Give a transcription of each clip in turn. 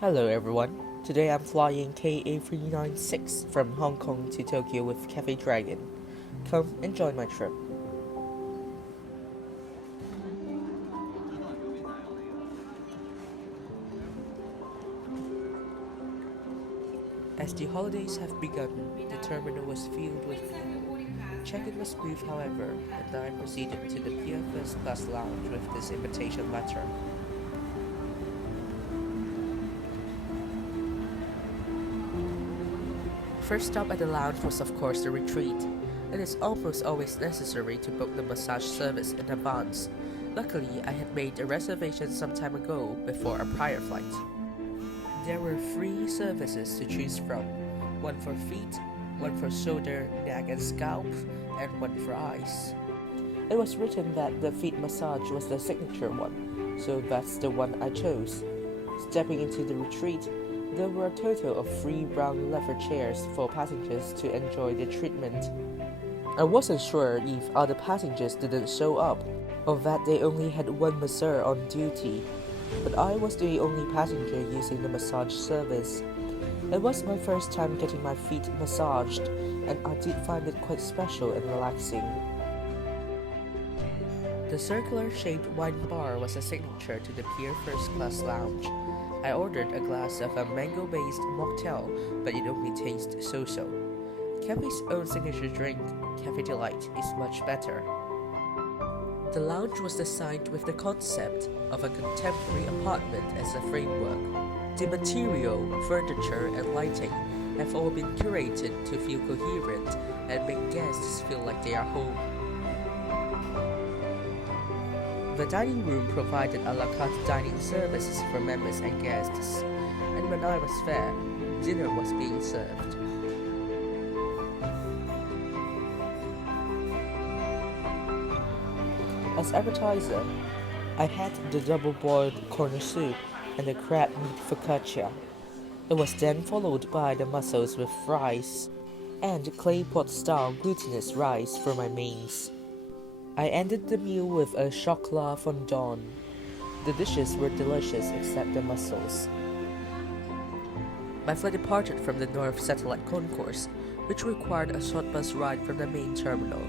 Hello everyone, today I'm flying KA396 from Hong Kong to Tokyo with Cathay Dragon. Come enjoy my trip. As the holidays have begun, the terminal was filled with people. Check-in was smooth however, and I proceeded to the Pier First Class Lounge with this invitation letter. First stop at the lounge was of course the retreat. It is almost always necessary to book the massage service in advance. Luckily, I had made a reservation some time ago before a prior flight. There were 3 services to choose from, one for feet, one for shoulder, neck and scalp, and one for eyes. It was written that the feet massage was the signature one, so that's the one I chose. Stepping into the retreat, there were a total of 3 brown leather chairs for passengers to enjoy the treatment. I wasn't sure if other passengers didn't show up, or that they only had one masseur on duty, but I was the only passenger using the massage service. It was my first time getting my feet massaged, and I did find it quite special and relaxing. The circular-shaped wine bar was a signature to the Pier First Class Lounge. I ordered a glass of a mango-based mocktail, but it only tasted so-so. Cathay's own signature drink, Cafe Delight, is much better. The lounge was designed with the concept of a contemporary apartment as a framework. The material, furniture, and lighting have all been curated to feel coherent and make guests feel like they are home. The dining room provided a la carte dining services for members and guests, and when I was there, dinner was being served. As appetizer, I had the double-boiled corn soup and the crab meat focaccia. It was then followed by the mussels with rice and clay pot-style glutinous rice for my mains. I ended the meal with a chocolat fondant. The dishes were delicious except the mussels. My flight departed from the North Satellite Concourse, which required a short bus ride from the main terminal.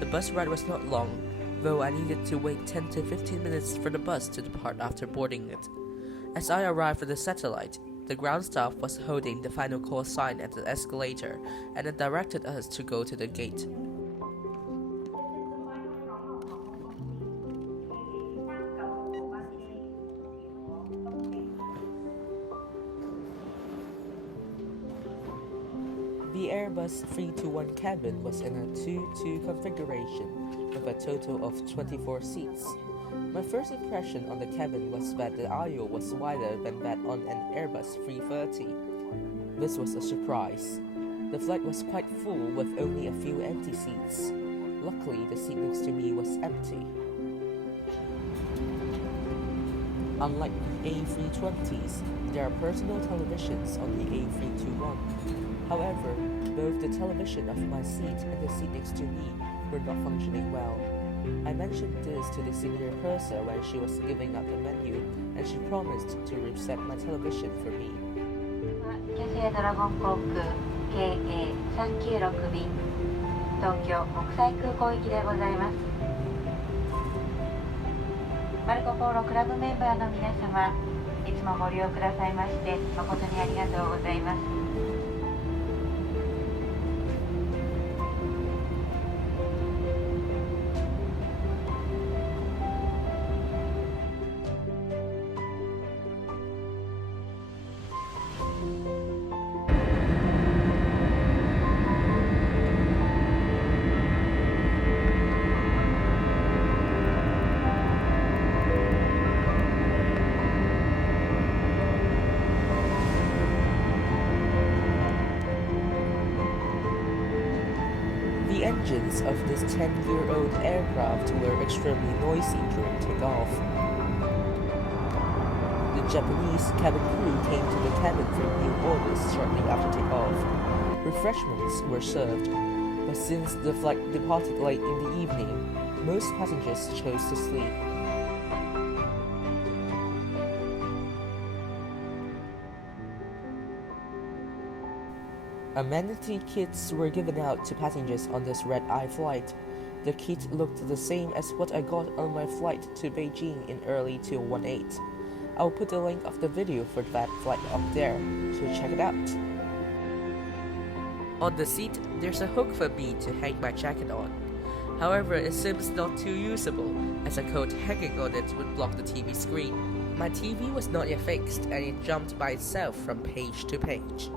The bus ride was not long, though I needed to wait 10 to 15 minutes for the bus to depart after boarding it. As I arrived at the satellite, the ground staff was holding the final call sign at the escalator, and it directed us to go to the gate. The Airbus 321 cabin was in a 2-2 configuration with a total of 24 seats. My first impression on the cabin was that the aisle was wider than that on an Airbus 330. This was a surprise. The flight was quite full with only a few empty seats. Luckily, the seat next to me was empty. Unlike the A320s, there are personal televisions on the A321. However, both the television of my seat and the seat next to me were not functioning well. I mentioned this to the senior purser when she was giving up the menu, and she promised to reset my television for me. Cathay ドラゴン航空 KA396 便東京国際空港行きでございます。マルコ・ポーロクラブメンバーの皆様、いつもご利用くださいまして誠にありがとうございます。The engines of this 10-year-old aircraft were extremely noisy during takeoff. The Japanese cabin crew came to the cabin for new orders shortly after takeoff. Refreshments were served, but since the flight departed late in the evening, most passengers chose to sleep. Amenity kits were given out to passengers on this red-eye flight. The kit looked the same as what I got on my flight to Beijing in early 2018. I'll put the link of the video for that flight up there, so check it out. On the seat, there's a hook for me to hang my jacket on. However, it seems not too usable, as a coat hanging on it would block the TV screen. My TV was not yet fixed, and it jumped by itself from page to page.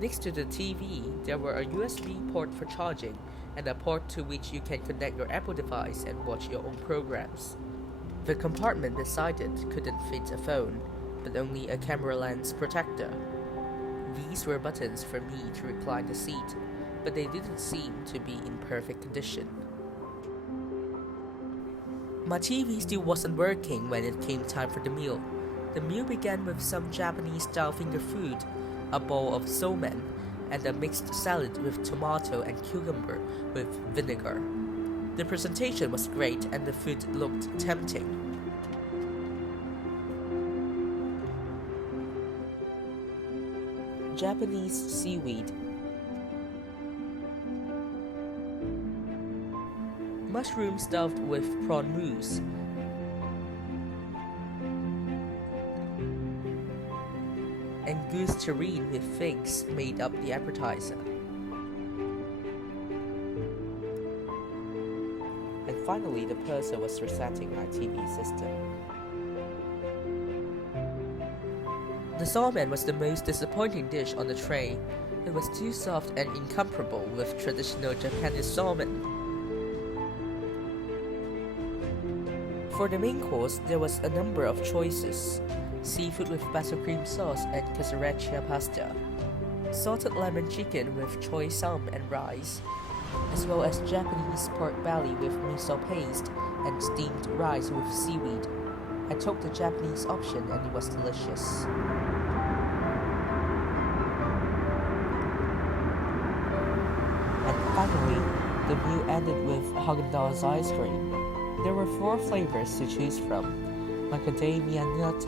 Next to the TV, there were a USB port for charging, and a port to which you can connect your Apple device and watch your own programs. The compartment beside it couldn't fit a phone, but only a camera lens protector. These were buttons for me to recline the seat, but they didn't seem to be in perfect condition. My TV still wasn't working when it came time for the meal. The meal began with some Japanese-style finger food, a bowl of somen, and a mixed salad with tomato and cucumber with vinegar. The presentation was great and the food looked tempting. Japanese seaweed, mushroom stuffed with prawn mousse, and goose terrine with figs made up the appetizer. And finally, the purser was resetting my TV system. The salmon was the most disappointing dish on the tray. It was too soft and incomparable with traditional Japanese salmon. For the main course, there was a number of choices: seafood with basil cream sauce and casareccia pasta, salted lemon chicken with choy sum and rice, as well as Japanese pork belly with miso paste and steamed rice with seaweed. I took the Japanese option and it was delicious. And finally, the meal ended with Haagen-Dazs ice cream. There were 4 flavors to choose from: macadamia nut,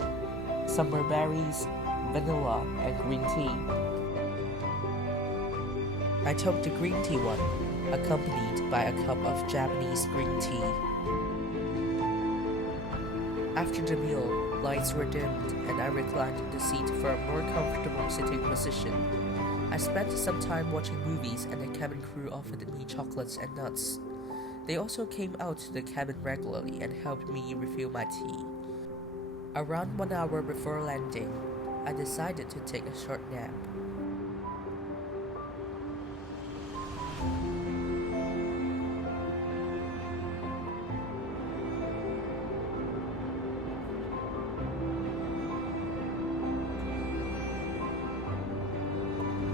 summer berries, vanilla, and green tea. I took the green tea one, accompanied by a cup of Japanese green tea. After the meal, lights were dimmed and I reclined in the seat for a more comfortable sitting position. I spent some time watching movies and the cabin crew offered me chocolates and nuts. They also came out to the cabin regularly and helped me refill my tea. Around 1 hour before landing, I decided to take a short nap.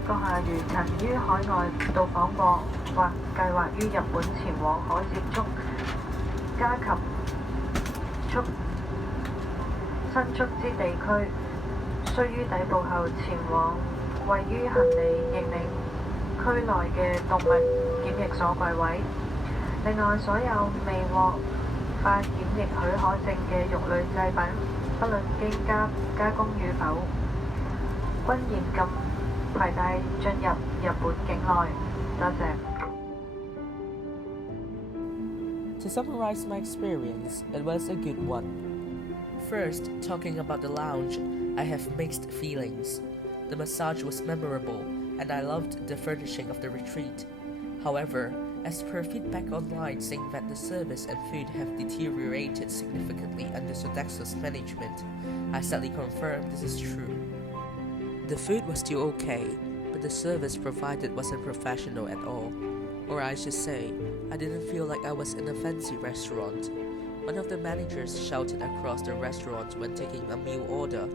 閣下如曾於海外到訪過，或計劃於日本前往可接觸加及新宿之地區，須於抵埗後前往位於行李認領區內嘅動物檢疫所櫃位。另外，所有未獲發檢疫許可證嘅肉類製品，不論經加工與否，均嚴禁攜帶進入日本境內。多謝。To summarize my experience, it was a good one. First, talking about the lounge, I have mixed feelings. The massage was memorable, and I loved the furnishing of the retreat. However, as per feedback online saying that the service and food have deteriorated significantly under Sodexo's management, I sadly confirm this is true. The food was still okay, but the service provided wasn't professional at all. Or I should say, I didn't feel like I was in a fancy restaurant. One of the managers shouted across the restaurant when taking a meal order.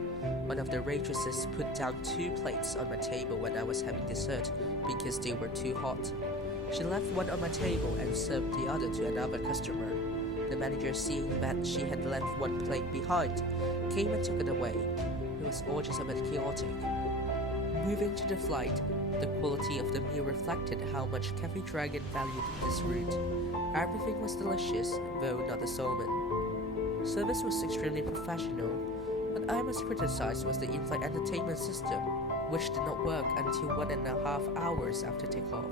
One of the waitresses put down 2 plates on my table when I was having dessert because they were too hot. She left one on my table and served the other to another customer. The manager, seeing that she had left 1 plate behind, came and took it away. It was all just a bit chaotic. Moving to the flight, the quality of the meal reflected how much Cafe Dragon valued this route. Everything was delicious, though not the salmon. Service was extremely professional. What I must criticize was the in-flight entertainment system. which did not work until 1.5 hours after takeoff.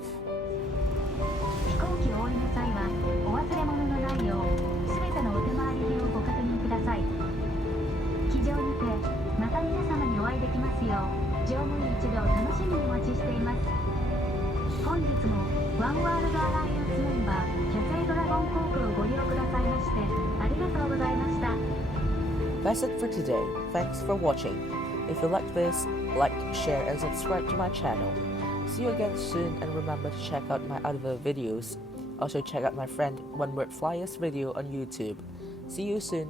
飛行機お降りの際はお忘れ物のないようすべてのお手回りをご確認ください。機上にてまた皆様にお会いできますよう乗務員一同楽しみにお待ちしています。本日もワンワールドアライアンスメンバーキャセイドラゴン航空をご利用くださいましてありがとうございました。 That's it for today. Thanks for watching. If you like this, like, share and subscribe to my channel. See you again soon and remember to check out my other videos. Also check out my friend One Word Flyers video on YouTube. See you soon.